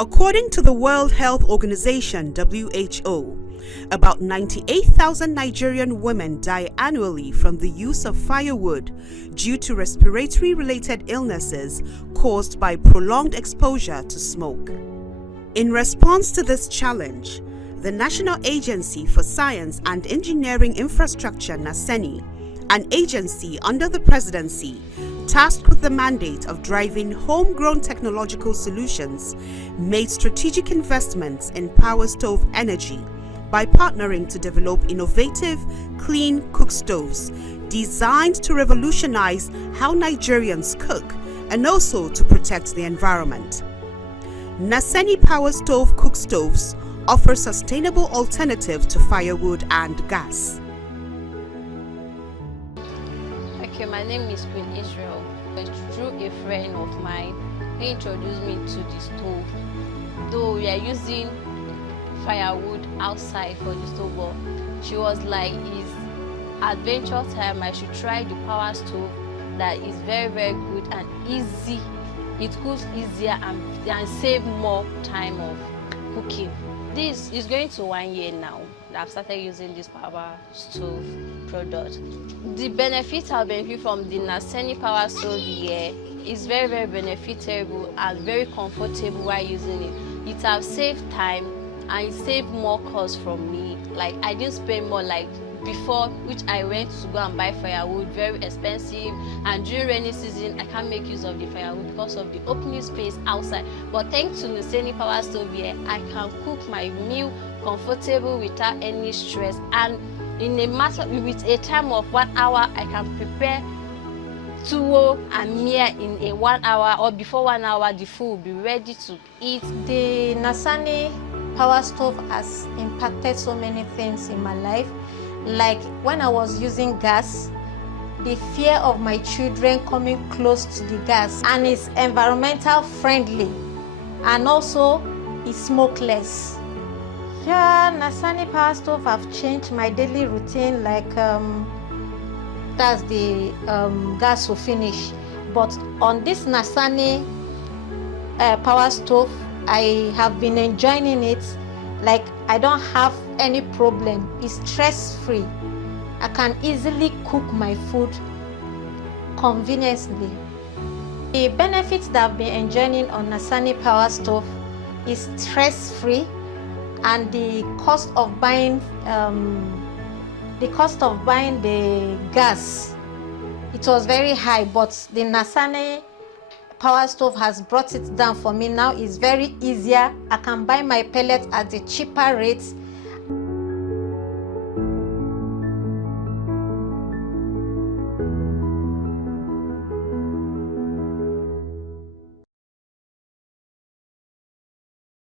According to the World Health Organization (WHO), about 98,000 Nigerian women die annually from the use of firewood due to respiratory-related illnesses caused by prolonged exposure to smoke. In response to this challenge, the National Agency for Science and Engineering Infrastructure (NASENI), an agency under the presidency tasked with the mandate of driving homegrown technological solutions, made strategic investments in power stove energy by partnering to develop innovative, clean cook stoves designed to revolutionize how Nigerians cook and also to protect the environment. NASENI Powerstove cook stoves offer sustainable alternative to firewood and gas. Okay, my name is Queen Israel. Through a friend of mine, he introduced me to the stove. Though we are using firewood outside for the stove, but she was like, it's adventure time, I should try the power stove that is very good and easy. It cooks easier and save more time of cooking. This is going to 1 year now that I've started using this power stove product. The benefits I'll benefit from the NASENI power stove here is very benefitable and very comfortable while using it. It has saved time and it saved more cost from me. Like, I didn't spend more like before, which I went to go and buy firewood, very expensive, and during rainy season I can't make use of the firewood because of the opening space outside. But thanks to the NASENI power stove here, I can cook my meal comfortable without any stress, and in a matter with a time of 1 hour I can prepare tuwo and mia in a 1 hour, or before 1 hour the food will be ready to eat. The NASENI power stove has impacted so many things in my life. Like when I was using gas, the fear of my children coming close to the gas, and it's environmental friendly and also it's smokeless. Yeah, NASENI power stove have changed my daily routine, like that's the gas will finish. But on this NASENI power stove, I have been enjoying it. Like, I don't have any problem. It's stress-free. I can easily cook my food conveniently. The benefits that I've been enjoying on NASENI power stove is stress-free, and the cost of buying the gas, it was very high, but the NASENI power stove has brought it down for me. Now it's very easier. I can buy my pellets at a cheaper rate